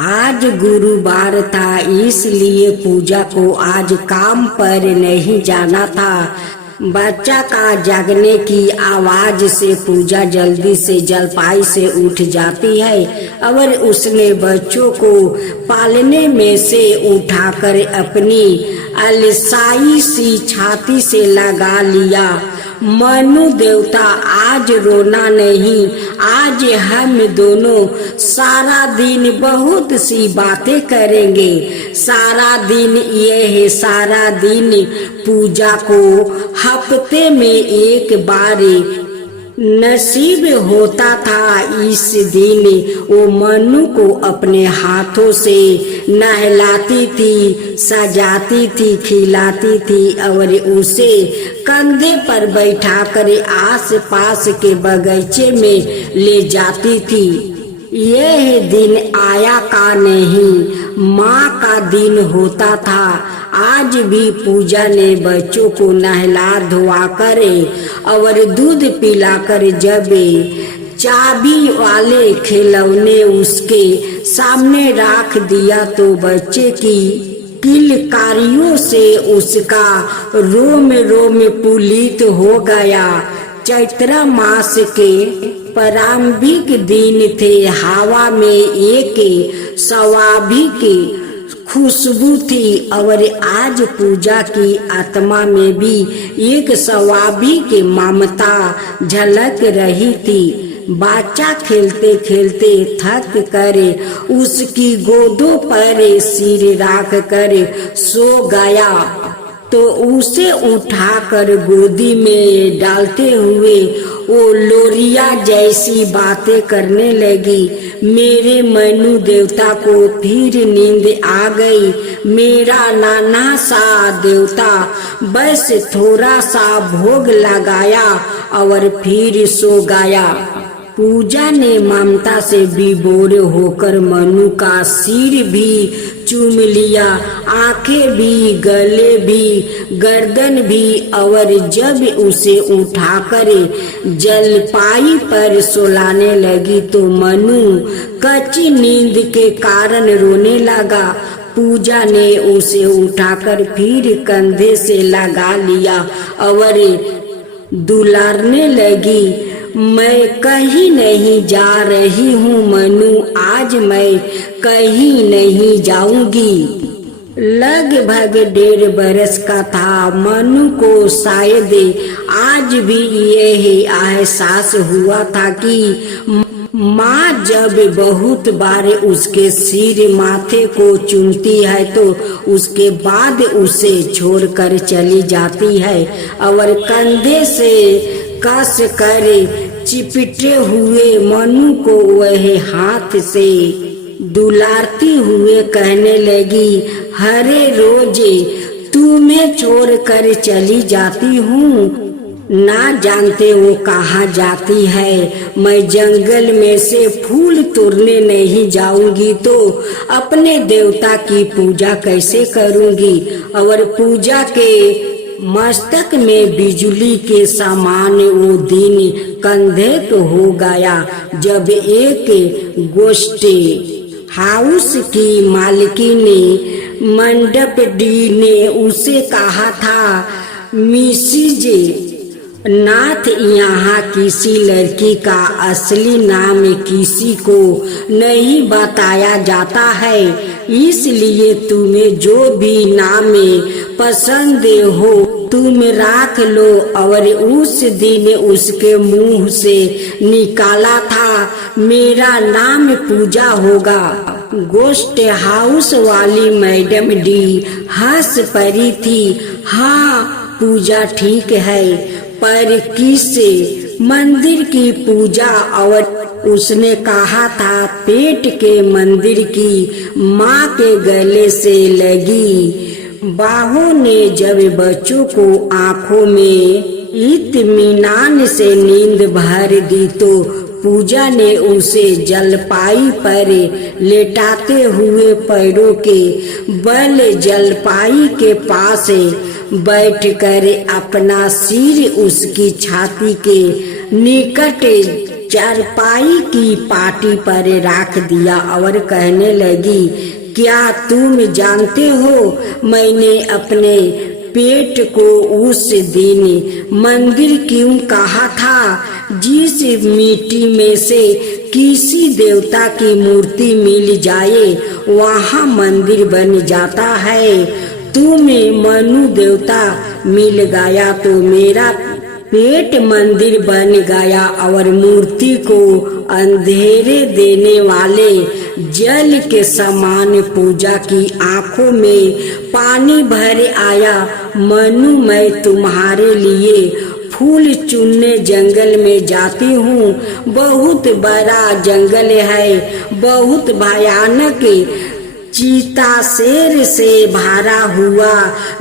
आज गुरुवार था, इसलिए पूजा को आज काम पर नहीं जाना था। बच्चा का जागने की आवाज से पूजा जल्दी से जलपाई से उठ जाती है और उसने बच्चों को पालने में से उठाकर अपनी अलसाई सी छाती से लगा लिया। मनु देवता, आज रोना नहीं, आज हम दोनों सारा दिन बहुत सी बातें करेंगे। सारा दिन ये है, सारा दिन पूजा को हफ्ते में एक बार नसीब होता था। इस दिन वो मनु को अपने हाथों से नहलाती थी, सजाती थी, खिलाती थी और उसे कंधे पर बैठाकर आस पास के बगीचे में ले जाती थी। यह दिन आया का नहीं, माँ का दिन होता था। आज भी पूजा ने बच्चों को नहला धोआ कर और दूध पिलाकर जब चाबी वाले खिलौने उसके सामने रख दिया तो बच्चे की किलकारियों से उसका रोम रोम पुलित हो गया। चैत्र मास के प्रारंभिक दिन थे। हवा में एक स्वाभाविक खुशबू थी और आज पूजा की आत्मा में भी एक स्वाभाविक ममता झलक रही थी। बच्चा खेलते खेलते थक कर उसकी गोदों पर सिर रख कर सो गया तो उसे उठाकर गोदी में डालते हुए वो लोरिया जैसी बातें करने लगी। मेरे मनु देवता को फिर नींद आ गई। मेरा नाना सा देवता बस थोड़ा सा भोग लगाया और फिर सो गया। पूजा ने ममता से विभोर होकर मनु का सिर भी चूम लिया, आंखें भी, गले भी, गर्दन भी और जब उसे उठाकर जलपाई पर सुलाने लगी तो मनु कच्ची नींद के कारण रोने लगा। पूजा ने उसे उठाकर फिर कंधे से लगा लिया और दुलारने लगी। मैं कहीं नहीं जा रही हूँ मनु, आज मैं कहीं नहीं जाऊंगी। लगभग 1.5 बरस का था मनु को शायद आज भी यह एहसास हुआ था कि माँ जब बहुत बार उसके सिर माथे को चूमती है तो उसके बाद उसे छोड़कर चली जाती है और कंधे से कस कर चिपटे हुए मनु को वह हाथ से दुलारती हुए कहने लगी, हरे रोज तुम्हें छोड़कर चली जाती हूँ, ना जानते वो कहाँ जाती है। मैं जंगल में से फूल तोड़ने नहीं जाऊंगी तो अपने देवता की पूजा कैसे करूंगी। और पूजा के मस्तक में बिजली के समान वो दिन कंधे तो हो गया जब एक गोस्ट हाउस की मालिकी ने मंडप डी ने उसे कहा था, मिसिज नाथ, यहाँ किसी लड़की का असली नाम किसी को नहीं बताया जाता है, इसलिए तुम्हें जो भी नाम पसंद हो तुम रख लो। और उस दिन उसके मुंह से निकाला था, मेरा नाम पूजा होगा। गोस्ट हाउस वाली मैडम डी हंस पड़ी थी। हाँ, पूजा ठीक है, पर किस मंदिर की पूजा? और उसने कहा था पेट के मंदिर की। माँ के गले से लगी बाहों ने जब बच्चों को आंखों में इत्मीनान से नींद भर दी तो पूजा ने उसे जलपाई पर लेटाते हुए पैरों के बल जलपाई के पास बैठकर अपना सिर उसकी छाती के निकट चारपाई की पाटी पर रख दिया और कहने लगी, क्या तुम जानते हो मैंने अपने पेट को उस दिन मंदिर क्यों कहा था? जिस मिट्टी में से किसी देवता की मूर्ति मिल जाए वहाँ मंदिर बन जाता है। तुम्हें मनु देवता मिल गया तो मेरा पेट मंदिर बन गया और मूर्ति को अंधेरे देने वाले जल के समान पूजा की आंखों में पानी भर आया। मनु, मैं तुम्हारे लिए फूल चुनने जंगल में जाती हूँ। बहुत बड़ा जंगल है, बहुत भयानक, चीता शेर से भरा हुआ,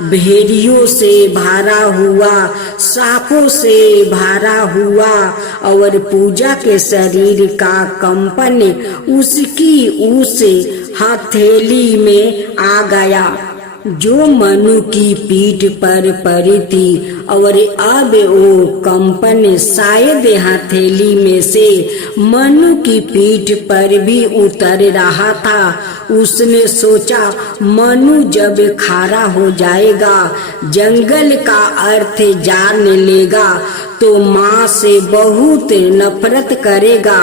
भेड़ियों से भरा हुआ, सांपों से भरा हुआ और पूजा के शरीर का कंपन उसकी उस हथेली में आ गया जो मनु की पीठ पर पड़ी थी और अब वो कंपन शायद हथेली में से मनु की पीठ पर भी उतर रहा था। उसने सोचा, मनु जब खारा हो जाएगा, जंगल का अर्थ जान लेगा तो माँ से बहुत नफरत करेगा,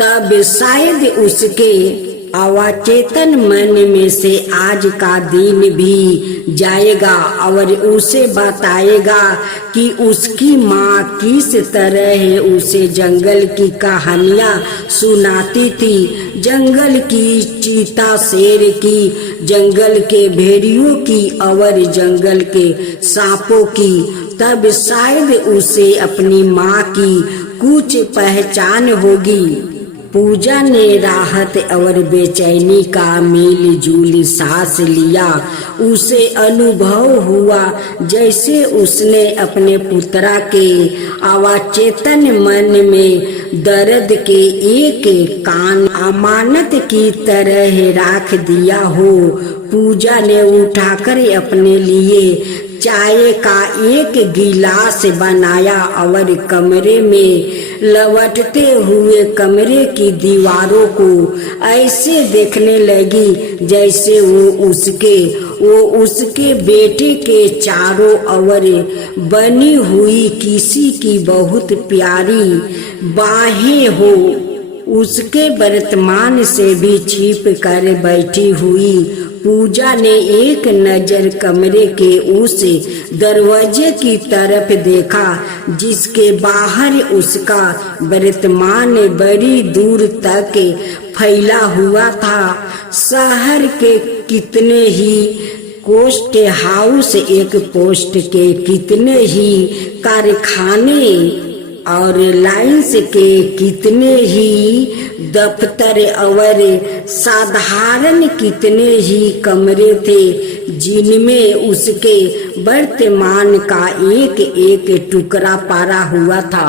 तब शायद उसके अवचेतन मन में से आज का दिन भी जाएगा और उसे बताएगा कि उसकी माँ किस तरह उसे जंगल की कहानियाँ सुनाती थी, जंगल की चीता शेर की, जंगल के भेड़ियों की और जंगल के सांपों की। तब शायद उसे अपनी माँ की कुछ पहचान होगी। पूजा ने राहत और बेचैनी का मिल जुल सांस लिया। उसे अनुभव हुआ जैसे उसने अपने पुत्रा के अवचेतन मन में दर्द के एक कान अमानत की तरह रख दिया हो। पूजा ने उठाकर अपने लिए चाय का एक गिलास बनाया और कमरे में लौटते हुए कमरे की दीवारों को ऐसे देखने लगी जैसे वो उसके बेटे के चारों ओर बनी हुई किसी की बहुत प्यारी बाहें हो, उसके वर्तमान से भी छिप कर बैठी हुई। पूजा ने एक नजर कमरे के उस दरवाजे की तरफ देखा जिसके बाहर उसका वर्तमान बड़ी दूर तक फैला हुआ था। शहर के कितने ही पोस्ट हाउस, एक पोस्ट के कितने ही कारखाने और लाइंस के कितने ही दफ्तर और साधारण कितने ही कमरे थे जिनमें उसके वर्तमान का एक एक टुकड़ा पड़ा हुआ था।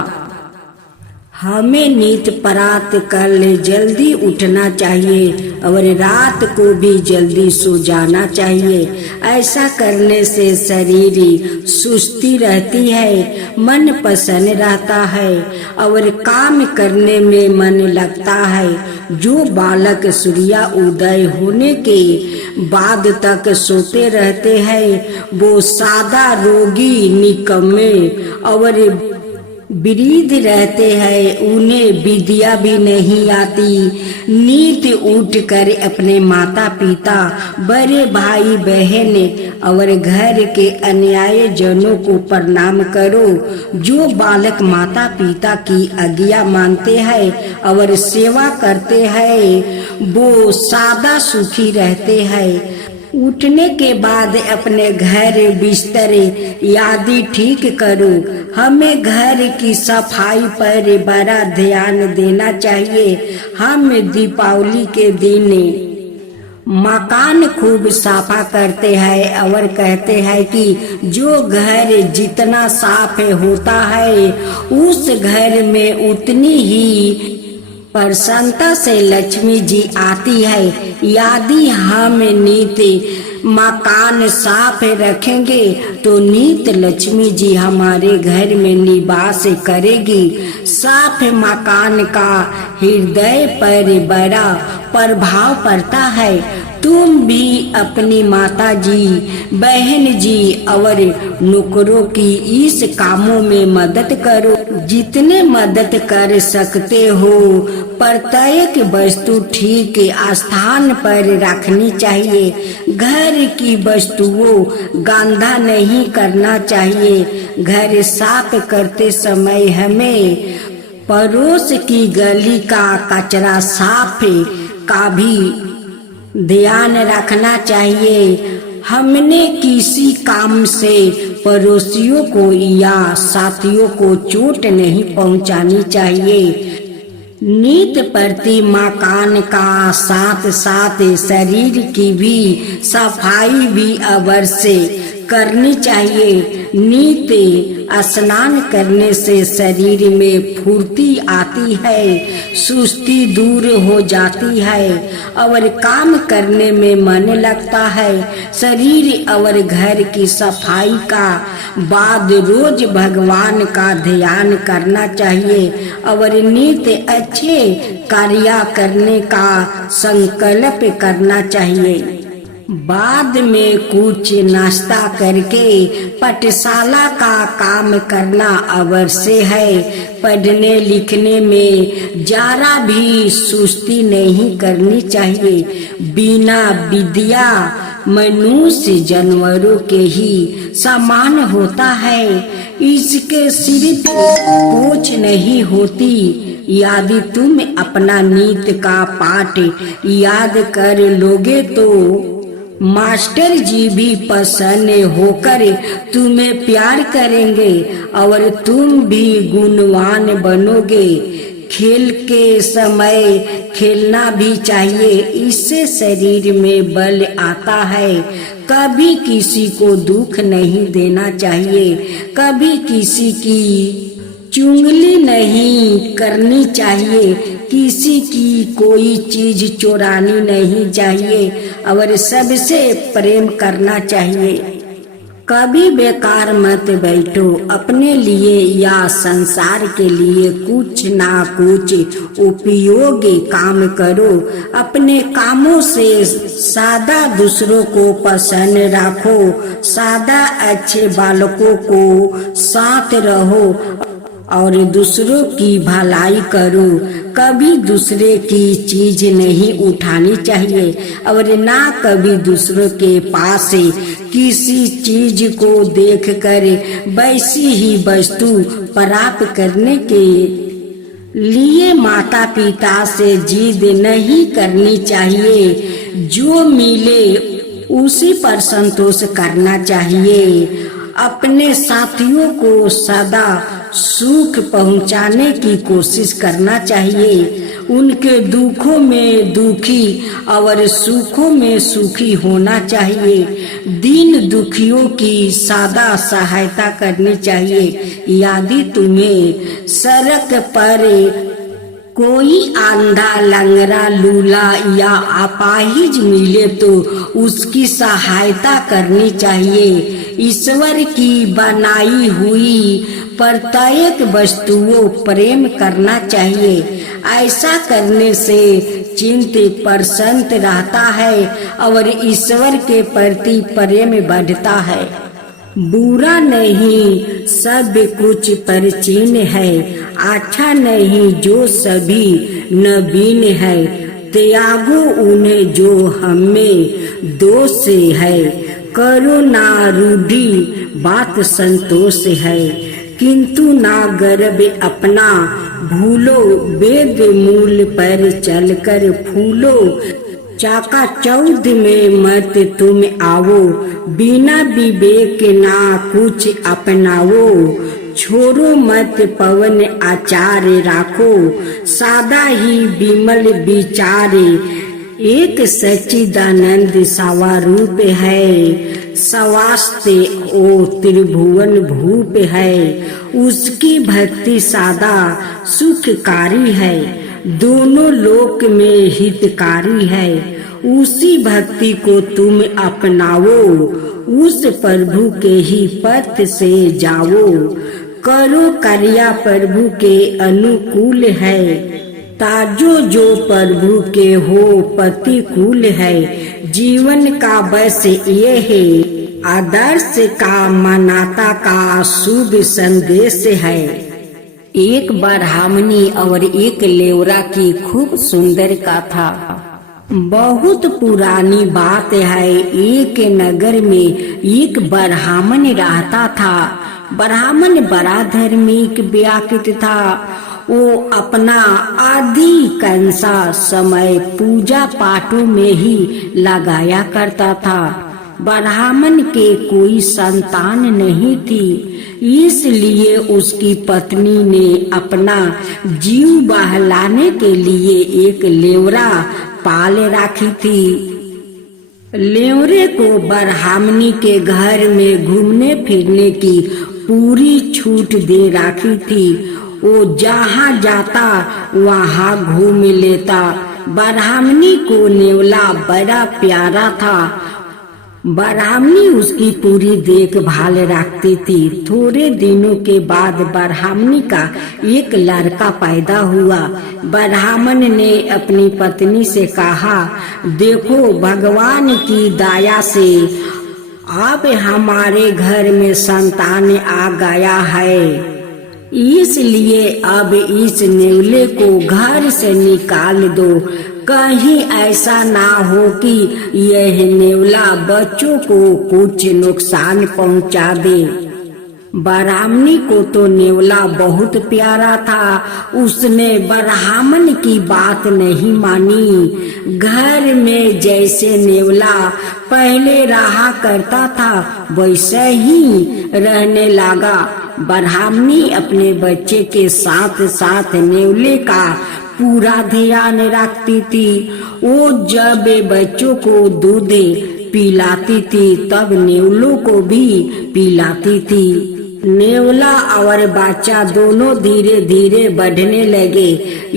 हमें नित प्रात कल जल्दी उठना चाहिए और रात को भी जल्दी सो जाना चाहिए। ऐसा करने से शरीर सुस्ती रहती है, मन प्रसन्न रहता है और काम करने में मन लगता है। जो बालक सूर्य उदय होने के बाद तक सोते रहते हैं वो सादा, रोगी, निकम्मे और वृद्ध रहते हैं। उन्हें विद्या भी नहीं आती। नीत उठ कर अपने माता पिता, बड़े भाई बहन और घर के अन्याय जनों को प्रणाम करो। जो बालक माता पिता की आज्ञा मानते हैं और सेवा करते हैं वो सादा सुखी रहते हैं। उठने के बाद अपने घर बिस्तर आदि ठीक करो। हमें घर की सफाई पर बड़ा ध्यान देना चाहिए। हम दीपावली के दिन मकान खूब साफा करते हैं और कहते हैं कि जो घर जितना साफ होता है उस घर में उतनी ही प्रसन्नता से लक्ष्मी जी आती है। यदि हम नीत मकान साफ रखेंगे तो नीत लक्ष्मी जी हमारे घर में निवास करेगी। साफ मकान का हृदय पर बड़ा प्रभाव पड़ता है। तुम भी अपनी माता जी, बहन जी और नौकरों की इस कामों में मदद करो। जितने मदद कर सकते हो प्रत्येक वस्तु ठीक स्थान पर रखनी चाहिए। घर की वस्तुओं गंदा नहीं करना चाहिए। घर साफ करते समय हमें पड़ोस की गली का कचरा साफ का भी ध्यान रखना चाहिए। हमने किसी काम से पड़ोसियों को या साथियों को चोट नहीं पहुंचानी चाहिए। नित प्रति मकान का साथ साथ शरीर की भी सफाई भी अवश्य करनी चाहिए। नित स्नान करने से शरीर में फुर्ती आती है, सुस्ती दूर हो जाती है और काम करने में मन लगता है। शरीर और घर की सफाई का बाद रोज भगवान का ध्यान करना चाहिए और नित्य अच्छे कार्य करने का संकल्प करना चाहिए। बाद में कुछ नाश्ता करके पाठशाला का काम करना अवश्य है। पढ़ने लिखने में जरा भी सुस्ती नहीं करनी चाहिए। बिना विद्या मनुष्य जानवरों के ही समान होता है। इसके सिर्फ पूछ नहीं होती। यदि तुम अपना नित्य का पाठ याद कर लोगे तो मास्टर जी भी प्रसन्न होकर तुम्हें प्यार करेंगे और तुम भी गुणवान बनोगे। खेल के समय खेलना भी चाहिए, इससे शरीर में बल आता है। कभी किसी को दुख नहीं देना चाहिए, कभी किसी की चुगली नहीं करनी चाहिए, किसी की कोई चीज चुरानी नहीं चाहिए और सबसे प्रेम करना चाहिए। कभी बेकार मत बैठो, अपने लिए या संसार के लिए कुछ ना कुछ उपयोगी काम करो। अपने कामों से सदा दूसरों को पसंद रखो, सदा अच्छे बालकों को साथ रहो और दूसरों की भलाई करो। कभी दूसरे की चीज नहीं उठानी चाहिए और ना कभी दूसरों के पास किसी चीज को देखकर वैसी ही वस्तु प्राप्त करने के लिए माता पिता से जिद नहीं करनी चाहिए। जो मिले उसी पर संतोष करना चाहिए। अपने साथियों को सदा सुख पहुंचाने की कोशिश करना चाहिए। उनके दुखों में दुखी और सुखों में सुखी होना चाहिए। दीन दुखियों की सदा सहायता करनी चाहिए। यदि तुम्हें सड़क पर कोई अंधा, लंगड़ा, लूला या अपाहिज मिले तो उसकी सहायता करनी चाहिए। ईश्वर की बनाई हुई प्रत्येक वस्तुओं प्रेम करना चाहिए। ऐसा करने से चित्त प्रसन्न रहता है और ईश्वर के प्रति प्रेम बढ़ता है। बुरा नहीं सब कुछ प्राचीन है, अच्छा नहीं जो सभी नवीन है। त्यागो उन्हें जो हमें दोष है, करो ना रूढ़ी बात संतोष है। किंतु ना गर्व अपना भूलो, वेद मूल पर चलकर फूलो। चाका चौद में मत तुम आओ, बिना विवेक ना कुछ अपनाओ। छोड़ो मत पवन आचार राखो, सादा ही विमल विचार। एक सच्चिदानंद सवारूप है, सवास्ते ओ त्रिभुवन भूप है। उसकी भक्ति सादा सुखकारी है, दोनों लोक में हितकारी है। उसी भक्ति को तुम अपनाओ, उस प्रभु के ही पथ से जाओ। करो कार्य प्रभु के अनुकूल है, ताजो जो प्रभु के हो प्रतिकूल है। जीवन का बस ये है, आदर्श का मानवता का शुभ संदेश है। एक ब्राह्मणी और एक लेवरा की खूब सुंदर कथा। बहुत पुरानी बात है। एक नगर में एक ब्राह्मण रहता था। ब्राह्मण बड़ा धार्मिक व्याकुल था। वो अपना अधिकांश समय पूजा पाठों में ही लगाया करता था। ब्राह्मण के कोई संतान नहीं थी, इसलिए उसकी पत्नी ने अपना जीव बहलाने के लिए एक लेवरा पाल रखी थी। लेवरे को ब्राह्मणी के घर में घूमने फिरने की पूरी छूट दे रखी थी। वो जहाँ जाता वहाँ घूम लेता। ब्राह्मणी को नेवला बड़ा प्यारा था। ब्राह्मणी उसकी पूरी देखभाल रखती थी। थोड़े दिनों के बाद ब्राह्मणी का एक लड़का पैदा हुआ। ब्राह्मण ने अपनी पत्नी से कहा, देखो भगवान की दया से अब हमारे घर में संतान आ गया है, इसलिए अब इस नेवले को घर से निकाल दो। कहीं ऐसा ना हो कि यह नेवला बच्चों को कुछ नुकसान पहुंचा दे। ब्राह्मणी को तो नेवला बहुत प्यारा था। उसने ब्राह्मण की बात नहीं मानी। घर में जैसे नेवला पहले रहा करता था वैसे ही रहने लगा। ब्राह्मणी अपने बच्चे के साथ साथ नेवले का पूरा ध्यान रखती थी। वो जब बच्चों को दूध पिलाती थी तब नेवलों को भी पिलाती थी। नेवला और बच्चा दोनों धीरे धीरे बढ़ने लगे।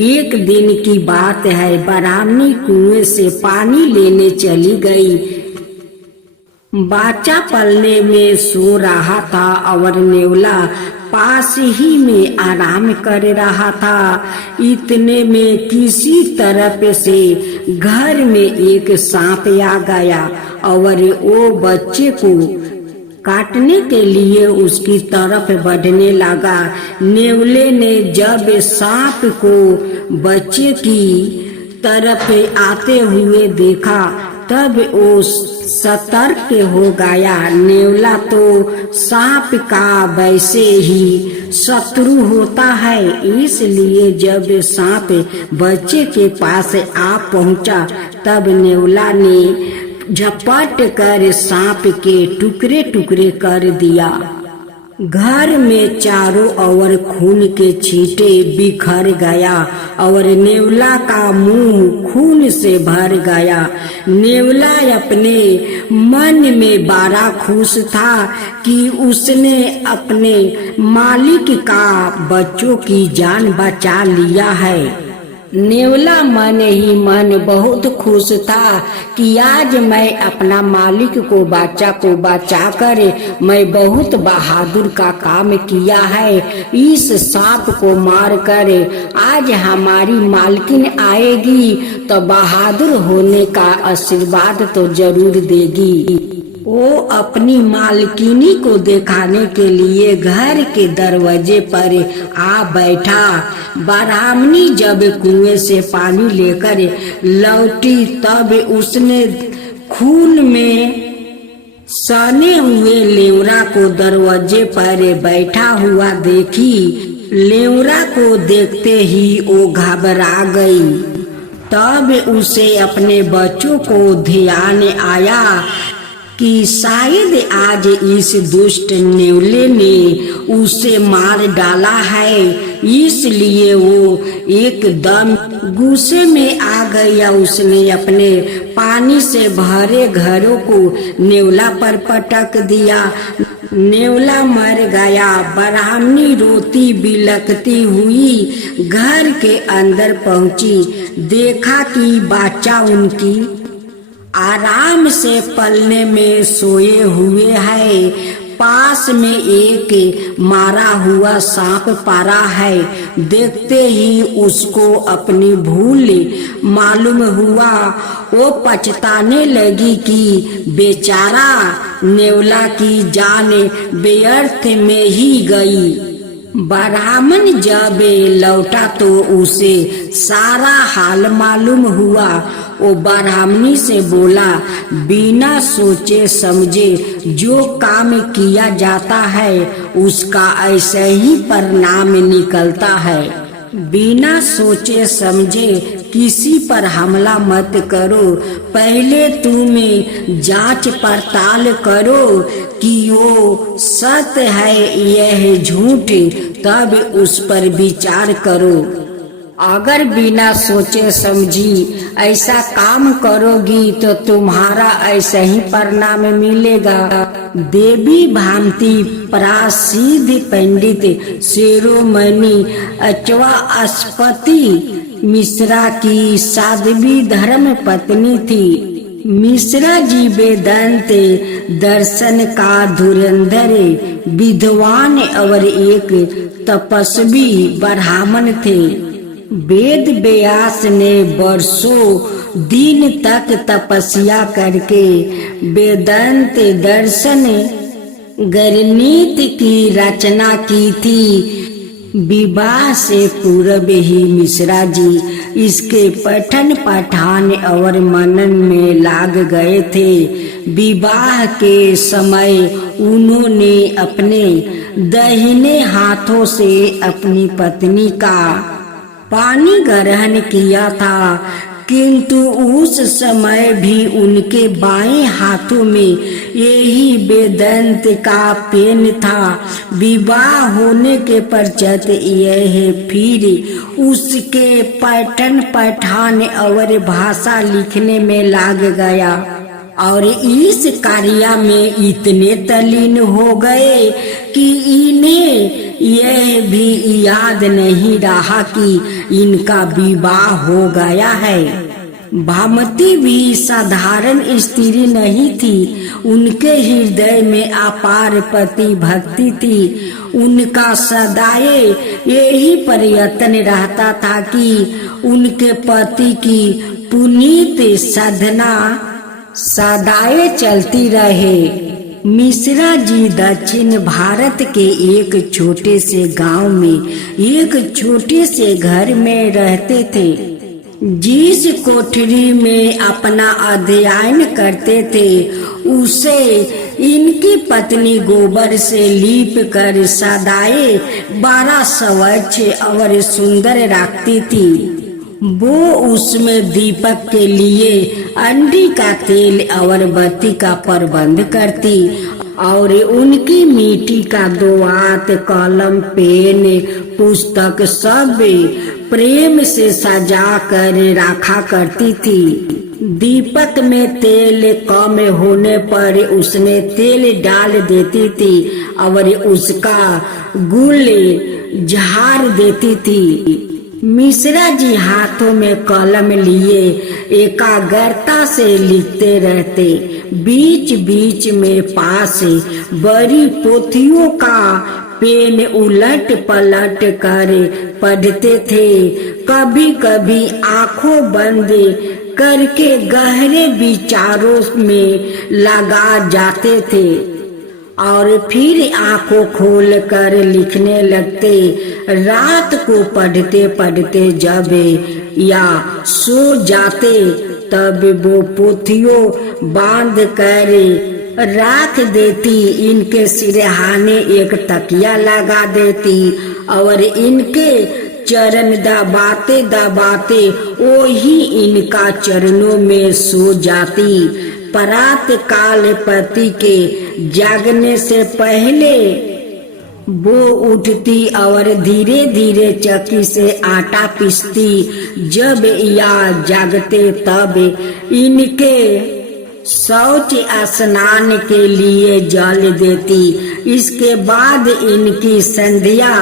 एक दिन की बात है, ब्राह्मणी कुएं से पानी लेने चली गई। बच्चा पलने में सो रहा था और नेवला पास ही में आराम कर रहा था। इतने में किसी तरफ से घर में एक सांप आ गया और वो बच्चे को काटने के लिए उसकी तरफ बढ़ने लगा। नेवले ने जब सांप को बच्चे की तरफ आते हुए देखा तब वो सतर्क हो गया। नेवला तो सांप का वैसे ही शत्रु होता है, इसलिए जब सांप बच्चे के पास आ पहुंचा तब नेवला ने झपट कर सांप के टुकड़े टुकड़े कर दिया। घर में चारों ओर खून के छींटे बिखर गया और नेवला का मुंह खून से भर गया। नेवला अपने मन में बड़ा खुश था कि उसने अपने मालिक का बच्चों की जान बचा लिया है। नेवला मन ही मन बहुत खुश था कि आज मैं अपना मालिक को बचा कर मैं बहुत बहादुर का काम किया है। इस सांप को मार कर आज हमारी मालकिन आएगी तो बहादुर होने का आशीर्वाद तो जरूर देगी। वो अपनी मालकिनी को दिखाने के लिए घर के दरवाजे पर आ बैठा। ब्राह्मणी जब कुएं से पानी लेकर लौटी तब उसने खून में सने हुए लेवरा को दरवाजे पर बैठा हुआ देखी। लेवरा को देखते ही वो घबरा गई। तब उसे अपने बच्चों को ध्यान आया कि शायद आज इस दुष्ट नेवले ने उसे मार डाला है, इसलिए वो एकदम गुस्से में आ गया। उसने अपने पानी से भरे घरों को नेवला पर पटक दिया। नेवला मर गया। ब्राह्मणी रोती बिलखती हुई घर के अंदर पहुंची। देखा कि बच्चा उनकी आराम से पलने में सोए हुए है। पास में एक मारा हुआ सांप पड़ा है। देखते ही उसको अपनी भूल मालूम हुआ। वो पछताने लगी कि बेचारा नेवला की जान व्यर्थ में ही गई। ब्राह्मण जब लौटा तो उसे सारा हाल मालूम हुआ। वो ब्राह्मणी से बोला, बिना सोचे समझे जो काम किया जाता है उसका ऐसे ही परिणाम निकलता है। बिना सोचे समझे किसी पर हमला मत करो। पहले तुम जांच पड़ताल करो कि वो सत्य है यह झूठ, तब उस पर विचार करो। अगर बिना सोचे समझी ऐसा काम करोगी तो तुम्हारा ऐसा ही परिणाम मिलेगा। देवी भांति प्रसिद्ध पंडित शिरोमणि अचवास्पति मिश्रा की साध्वी धर्म पत्नी थी। मिश्रा जी वेदांत दर्शन का धुरंधर विद्वान और एक तपस्वी ब्राह्मण थे। वेद व्यास ने वर्षों दिन तक तपस्या करके वेदांत दर्शन गणित की रचना की थी। विवाह से पूर्व ही मिश्रा जी इसके पठन पाठन और मनन में लाग गए थे। विवाह के समय उन्होंने अपने दाहिने हाथों से अपनी पत्नी का पानी ग्रहण किया था, किंतु उस समय भी उनके बाएं हाथों में यही वेदांत का पेन था। विवाह होने के पश्चात यह फिर उसके पठन पाठन और भाषा लिखने में लाग गया और इस कार्य में इतने तल्लीन हो गए कि इन्हें यह भी याद नहीं रहा कि इनका विवाह हो गया है। भामती भी साधारण स्त्री नहीं थी। उनके हृदय में अपार पति भक्ति थी। उनका सदाए यही प्रयत्न रहता था कि उनके पति की पुनीत साधना सदाए चलती रहे। मिश्रा जी दक्षिण भारत के एक छोटे से गांव में एक छोटे से घर में रहते थे। जिस कोठरी में अपना अध्ययन करते थे उसे इनकी पत्नी गोबर से लीप कर सदाए बड़ा स्वच्छ और सुंदर रखती थी। वो उसमें दीपक के लिए अंडी का तेल और बत्ती का प्रबंध करती और उनकी मिट्टी का दोआत, कलम, पेन, पुस्तक सब प्रेम से सजा कर रखा करती थी। दीपक में तेल कम होने पर उसमें तेल डाल देती थी और उसका गुल झाड़ देती थी। मिश्रा जी हाथों में कलम लिए एकाग्रता से लिखते रहते। बीच बीच में पास बड़ी पोथियों का पेन उलट पलट कर पढ़ते थे। कभी कभी आंखों बंद करके गहरे विचारों में लगा जाते थे और फिर आंखों खोल कर लिखने लगते। रात को पढ़ते पढ़ते जब या सो जाते तब वो पोथियों बांध कर रख देती। इनके सिरहाने एक तकिया लगा देती और इनके चरण दबाते दबाते वो ही इनका चरणों में सो जाती। प्रात काल पति के जागने से पहले वो उठती और धीरे धीरे चक्की से आटा पीसती। जब या जागते तब इनके शौच स्नान के लिए जल देती। इसके बाद इनकी संध्या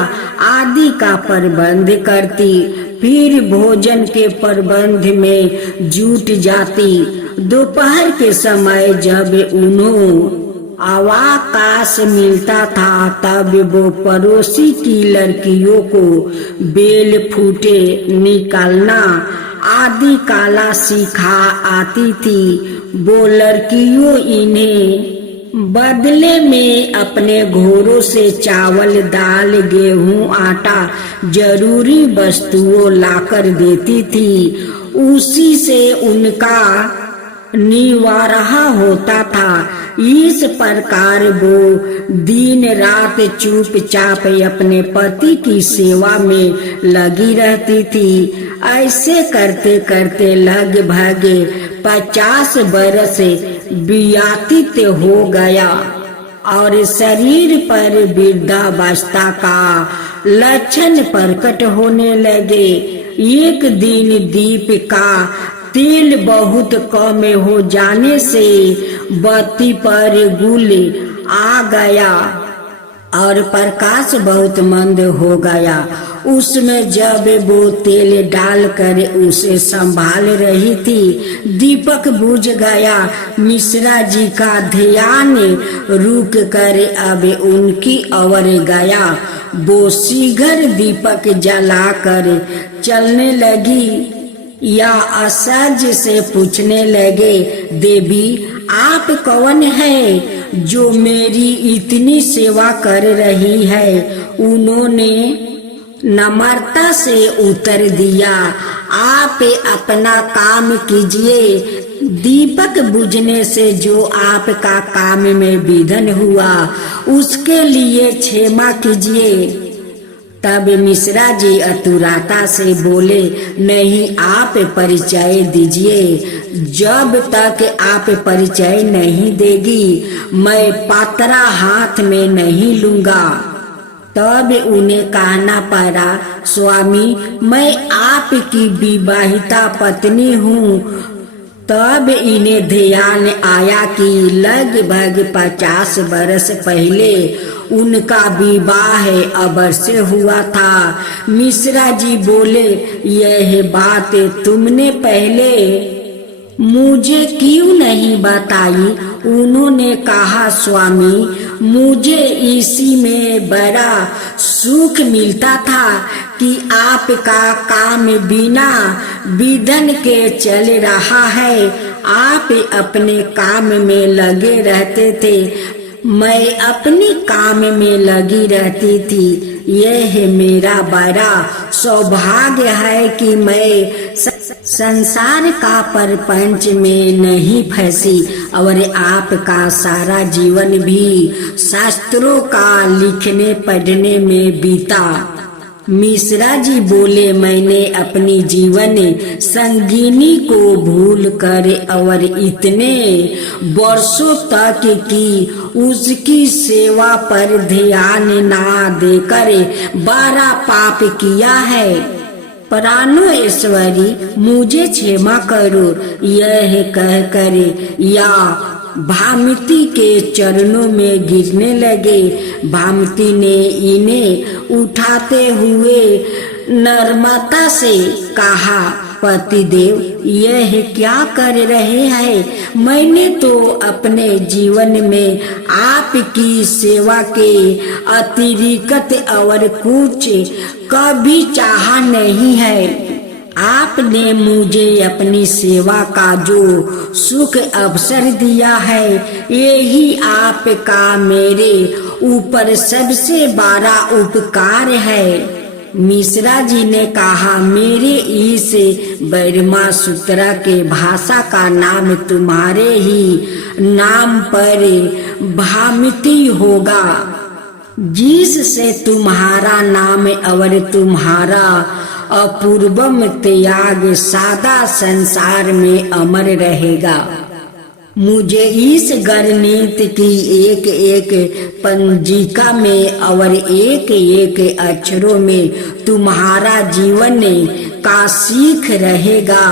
आदि का प्रबंध करती, फिर भोजन के प्रबंध में जुट जाती। दोपहर के समय जब उन्हों अवकाश मिलता था तब वो पड़ोसी की लड़कियों को बेल फूटे निकालना आदि कला सिखा आती थी। वो लड़कियों इन्हें बदले में अपने घोड़ों से चावल दाल गेहूं आटा जरूरी वस्तुओं लाकर देती थी। उसी से उनका निवारह होता था। इस प्रकार वो दिन रात चुपचाप अपने पति की सेवा में लगी रहती थी। ऐसे करते करते लगभग 50 वर्ष व्यतीत हो गया और शरीर पर वृद्धावस्था का लक्षण प्रकट होने लगे। एक दिन दीप का तेल बहुत कम हो जाने से बत्ती पर गुल आ गया और प्रकाश बहुत मंद हो गया। उसमें जब वो तेल डालकर उसे संभाल रही थी, दीपक बुझ गया। मिश्रा जी का ध्यान रुक कर अब उनकी ओर गया। वो शीघ्र दीपक जलाकर चलने लगी या असहज से पूछने लगे, देवी आप कौन है जो मेरी इतनी सेवा कर रही है? उन्होंने नम्रता से उत्तर दिया, आप अपना काम कीजिए। दीपक बुझने से जो आपका काम में विघ्न हुआ उसके लिए क्षमा कीजिए। तब मिश्रा जी आतुरता से बोले, नहीं आप परिचय दीजिए। जब तक आप परिचय नहीं देगी मैं पात्रा हाथ में नहीं लूंगा। तब उन्हें कहना पड़ा, स्वामी मैं आपकी विवाहिता पत्नी हूँ। तब इन्हें ध्यान आया कि लगभग 50 वर्ष पहले उनका विवाह अवश्य हुआ था। मिश्रा जी बोले, यह बात तुमने पहले मुझे क्यों नहीं बताई? उन्होंने कहा, स्वामी मुझे इसी में बड़ा सुख मिलता था कि आपका काम बिना विघ्न के चल रहा है। आप अपने काम में लगे रहते थे, मैं अपनी काम में लगी रहती थी। यह मेरा बड़ा सौभाग्य है कि मैं संसार का प्रपंच में नहीं फंसी और आपका सारा जीवन भी शास्त्रों का लिखने पढ़ने में बीता। मिश्रा जी बोले, मैंने अपनी जीवन संगिनी को भूल कर और इतने वर्षों तक की उसकी सेवा पर ध्यान ना देकर बड़ा पाप किया है। प्राणेश्वरी मुझे क्षमा करो। यह कहकर या भामिती के चरणों में गिरने लगे। भामिती ने इन्हें उठाते हुए नम्रता से कहा, पतिदेव यह क्या कर रहे हैं? मैंने तो अपने जीवन में आपकी सेवा के अतिरिक्त और कुछ कभी चाहा नहीं है। आपने मुझे अपनी सेवा का जो सुख अवसर दिया है, यही आपका मेरे ऊपर सबसे बड़ा उपकार है। मिश्रा जी ने कहा, मेरे इस ब्रह्मा सूत्र के भाषा का नाम तुम्हारे ही नाम पर भामिती होगा, जिससे तुम्हारा नाम और तुम्हारा अपूर्वम त्याग सादा संसार में अमर रहेगा। मुझे इस गणित की एक एक पंजिका में और एक एक अक्षरों में तुम्हारा जीवन का सीख रहेगा।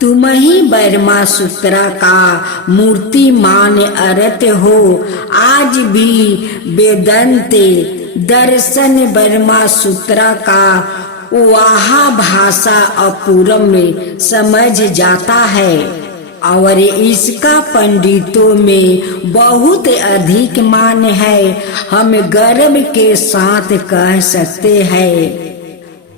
तुम ही ब्रह्मा सूत्रा का मूर्तिमान अर्थ हो। आज भी वेदांत दर्शन ब्रह्मा सूत्रा का वह भाषा अपूर्व में समझ जाता है और इसका पंडितों में बहुत अधिक मान है। हम गर्व के साथ कह सकते हैं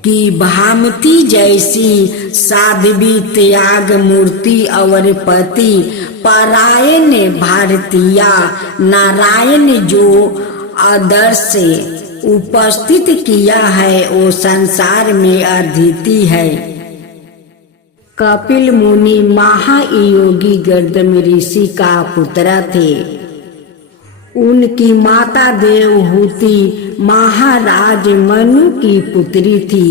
कि भामती जैसी साध्वी त्याग मूर्ति और पति परायण भारतीय नारायण जो आदर्श उपस्थित किया है वो संसार में अद्वितीय है। कपिल मुनि महायोगी गर्दम ऋषि का पुत्र थे। उनकी माता देवहूति महाराज मनु की पुत्री थी।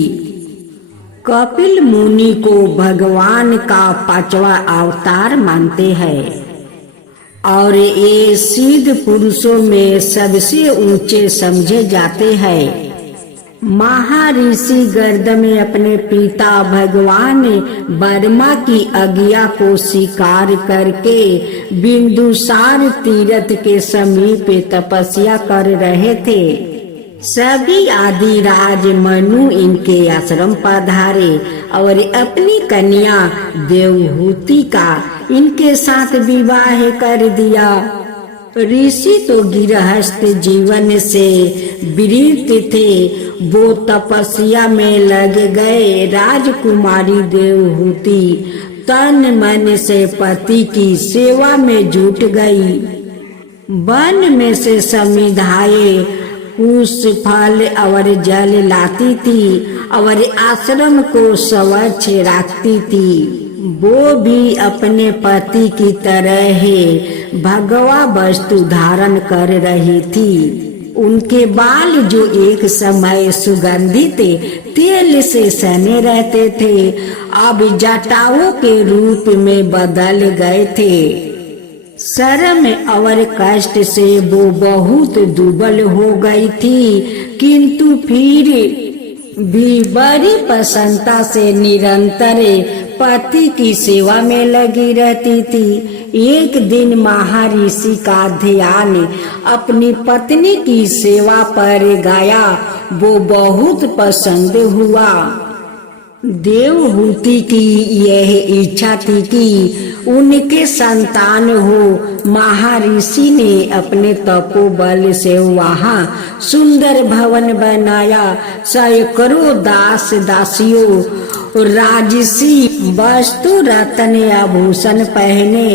कपिल मुनि को भगवान का 5वां अवतार मानते हैं और ये सिद्ध पुरुषों में सबसे ऊंचे समझे जाते हैं। महर्षि गर्दम में अपने पिता भगवान ब्रह्मा की आज्ञा को स्वीकार करके बिंदुसार तीर्थ के समीप तपस्या कर रहे थे। सभी आदिराज मनु इनके आश्रम पधारे और अपनी कन्या देवहूति का इनके साथ विवाह कर दिया। ऋषि तो गृहस्थ जीवन से विरत थे, वो तपस्या में लग गए। राजकुमारी देवहूति तन मन से पति की सेवा में जुट गई। वन में से समिधाए कुश फल और जल लाती थी और आश्रम को स्वच्छ रखती थी। वो भी अपने पति की तरह ही भगवा वस्तु धारण कर रही थी। उनके बाल जो एक समय सुगंधित तेल से सने रहते थे अब जटाओं के रूप में बदल गए थे। शर्म और कष्ट से वो बहुत दुबल हो गई थी, किंतु फिर भी बड़ी प्रसन्नता से निरंतर पति की सेवा में लगी रहती थी। एक दिन महर्षि का ध्यान अपनी पत्नी की सेवा पर गया। वो बहुत पसंद हुआ। देवहूति की यह इच्छा थी कि उनके संतान हो। महर्षि ने अपने तपोबल से वहाँ सुंदर भवन बनाया। सैकड़ों दास दासियों राजसी वस्तु रत्न आभूषण पहने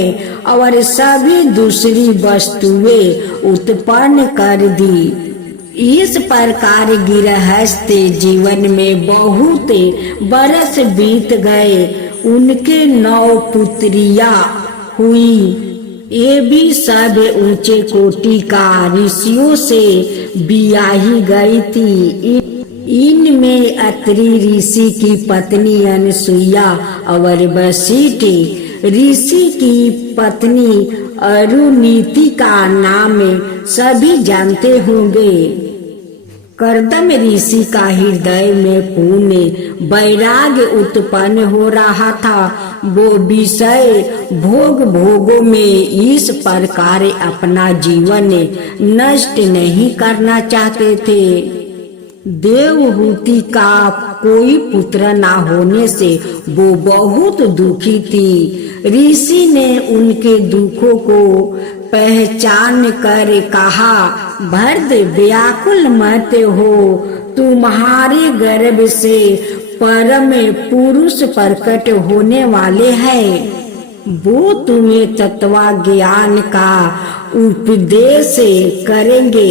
और सभी दूसरी वस्तुएं उत्पन्न कर दी। इस प्रकार गृहस्थ जीवन में बहुत बरस बीत गए। उनके 9 पुत्रियां हुई। ये भी सब ऊंचे कोटि का ऋषियों से ब्याही गई थी। इनमें अत्रि ऋषि की पत्नी अनसुईया और वशिष्ठ ऋषि की पत्नी अरुनीति का नाम सभी जानते होंगे। कर्दम ऋषि का हृदय में पूर्ण वैराग्य उत्पन्न हो रहा था। वो विषय भोगों में इस प्रकार अपना जीवन नष्ट नहीं करना चाहते थे। देवहूति का कोई पुत्र न होने से वो बहुत दुखी थी। ऋषि ने उनके दुखों को पहचान कर कहा, भरत व्याकुल मत हो, तुम्हारे गर्भ से परम पुरुष प्रकट होने वाले हैं। वो तुम्हें तत्व ज्ञान का उपदेश करेंगे।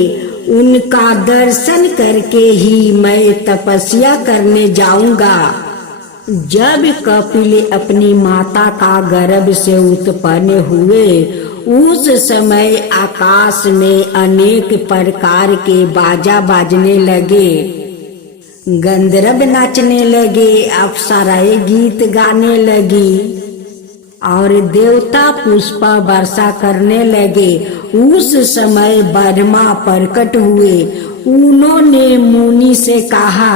उनका दर्शन करके ही मैं तपस्या करने जाऊंगा। जब कपिल अपनी माता का गर्भ से उत्पन्न हुए उस समय आकाश में अनेक प्रकार के बाजा बाजने लगे, गंधर्व नाचने लगे, अप्सराएं गीत गाने लगी और देवता पुष्प वर्षा करने लगे। उस समय ब्रह्मा प्रकट हुए। उन्होंने मुनि से कहा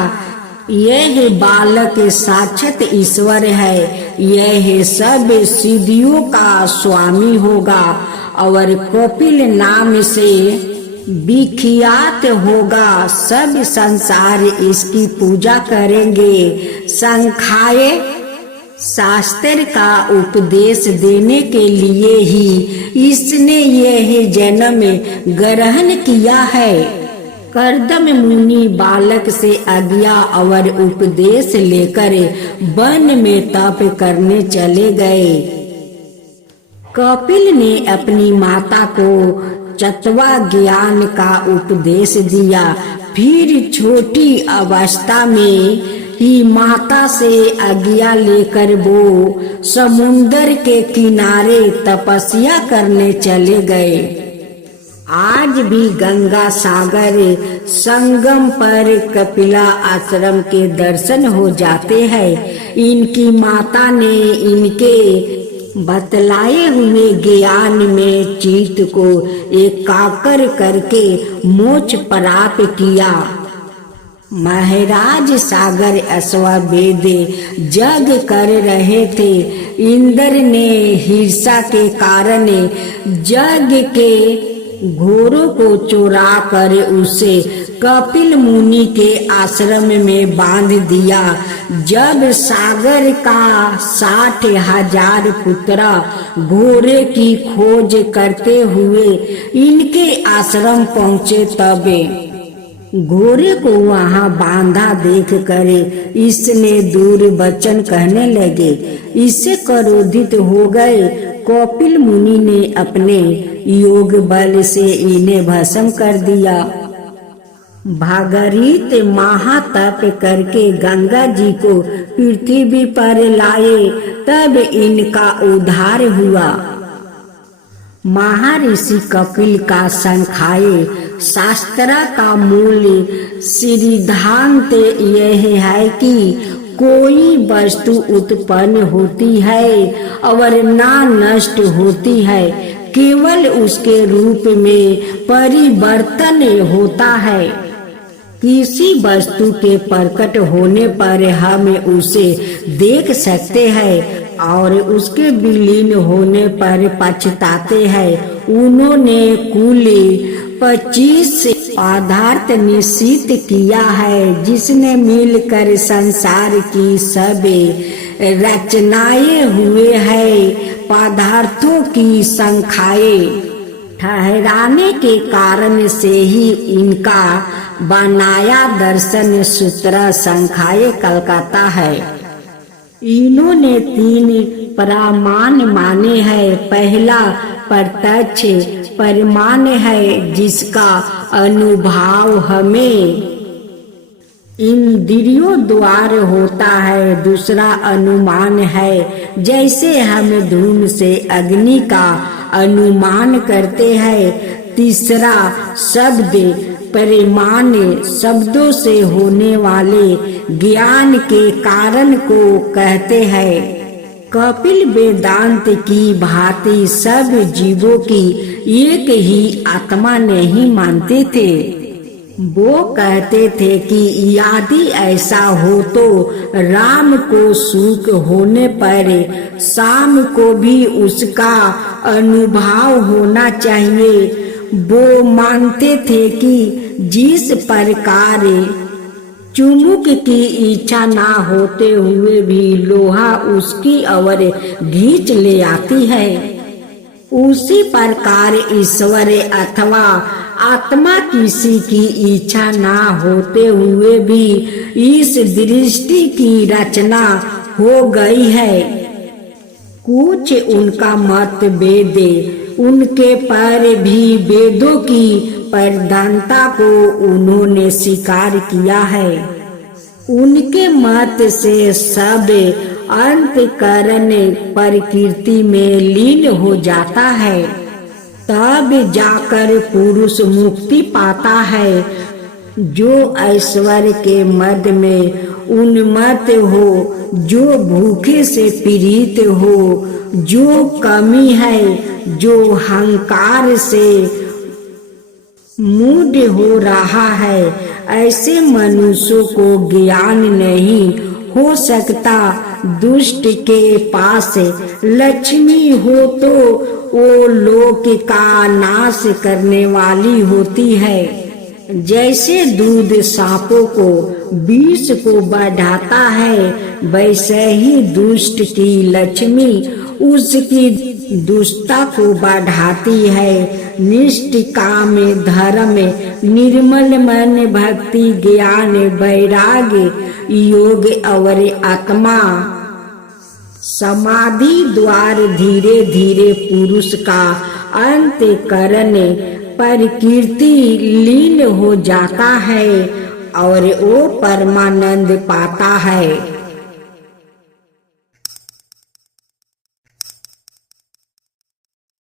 यह बालक साक्षात ईश्वर है। यह सब सिद्धियों का स्वामी होगा और कपिल नाम से विख्यात होगा। सब संसार इसकी पूजा करेंगे। संख्याय शास्त्र का उपदेश देने के लिए ही इसने यह जन्म ग्रहण किया है। कर्दम मुनि बालक से आज्ञा और उपदेश लेकर वन में तप करने चले गए। कपिल ने अपनी माता को चतवा ज्ञान का उपदेश दिया। फिर छोटी अवस्था में ही माता से आज्ञा लेकर वो समुंदर के किनारे तपस्या करने चले गए। आज भी गंगा सागर संगम पर कपिला आश्रम के दर्शन हो जाते हैं। इनकी माता ने इनके बतलाए हुए ज्ञान में चित्त को एकाग्र करके मोक्ष प्राप्त किया। महाराज सागर अश्वमेध जग कर रहे थे। इंद्र ने हिंसा के कारण जग के घोड़ों को चुरा कर उसे कपिल मुनि के आश्रम में बांध दिया। जब सागर का 60,000 पुत्र घोड़े की खोज करते हुए इनके आश्रम पहुँचे, तब घोड़े को वहां बांधा देख कर इसने दूर वचन कहने लगे। इससे क्रोधित हो गए। कपिल मुनि ने अपने योग बल से इन्हें भस्म कर दिया। भागीरथ महातप करके गंगा जी को पृथ्वी पर लाए, तब इनका उद्धार हुआ। महर्षि कपिल का संख्याय शास्त्र का मूल सिद्धांत यह है कि कोई वस्तु उत्पन्न होती है और ना नष्ट होती है, केवल उसके रूप में परिवर्तन होता है। किसी वस्तु के प्रकट होने पर हम उसे देख सकते हैं और उसके विलीन होने पर पछताते हैं। उन्होंने कुल 25 पदार्थ निश्चित किया है, जिसने मिलकर संसार की सब रचनाएं हुए हैं। पदार्थों की संख्याएं ठहराने के कारण से ही इनका बनाया दर्शन सूत्र संख्याएं कलकत्ता है। इन्होंने 3 प्रमाण माने हैं। पहला प्रत्यक्ष प्रमाण है, जिसका अनुभव हमें इंद्रियों द्वारा होता है। दूसरा अनुमान है, जैसे हम धूम से अग्नि का अनुमान करते हैं। तीसरा शब्द परिमाण, शब्दों से होने वाले ज्ञान के कारण को कहते हैं। कपिल वेदांत की भांति सब जीवों की एक ही आत्मा नहीं मानते थे। वो कहते थे कि यदि ऐसा हो तो राम को सुख होने पर शाम को भी उसका अनुभव होना चाहिए। वो मानते थे कि जिस प्रकार चुमुक की इच्छा ना होते हुए भी लोहा उसकी ओर खींच ले आती है, उसी प्रकार ईश्वर अथवा आत्मा किसी की इच्छा ना होते हुए भी इस दृष्टि की रचना हो गई है। कुछ उनका मत वेद, उनके पर भी वेदों की प्रधानता को उन्होंने स्वीकार किया है। उनके मत से सब अंतःकरण प्रकृति में लीन हो जाता है, तब जाकर पुरुष मुक्ति पाता है। जो ऐश्वर्य के मद में उन्मत्त हो, जो भूखे से पीड़ित हो, जो कमी है, जो अहंकार से मूढ़ हो रहा है, ऐसे मनुष्यों को ज्ञान नहीं हो सकता। दुष्ट के पास लक्ष्मी हो तो वो लोक का नाश करने वाली होती है। जैसे दूध सांपों को विष को बढ़ाता है, वैसे ही दुष्ट की लक्ष्मी उसकी दुष्टता को बढ़ाती है। निष्काम धर्म, निर्मल मन, भक्ति, ज्ञान, वैराग्य, योग और आत्मा समाधि द्वारा धीरे धीरे पुरुष का अंतःकरण प्रकृति लीन हो जाता है और वो परमानंद पाता है।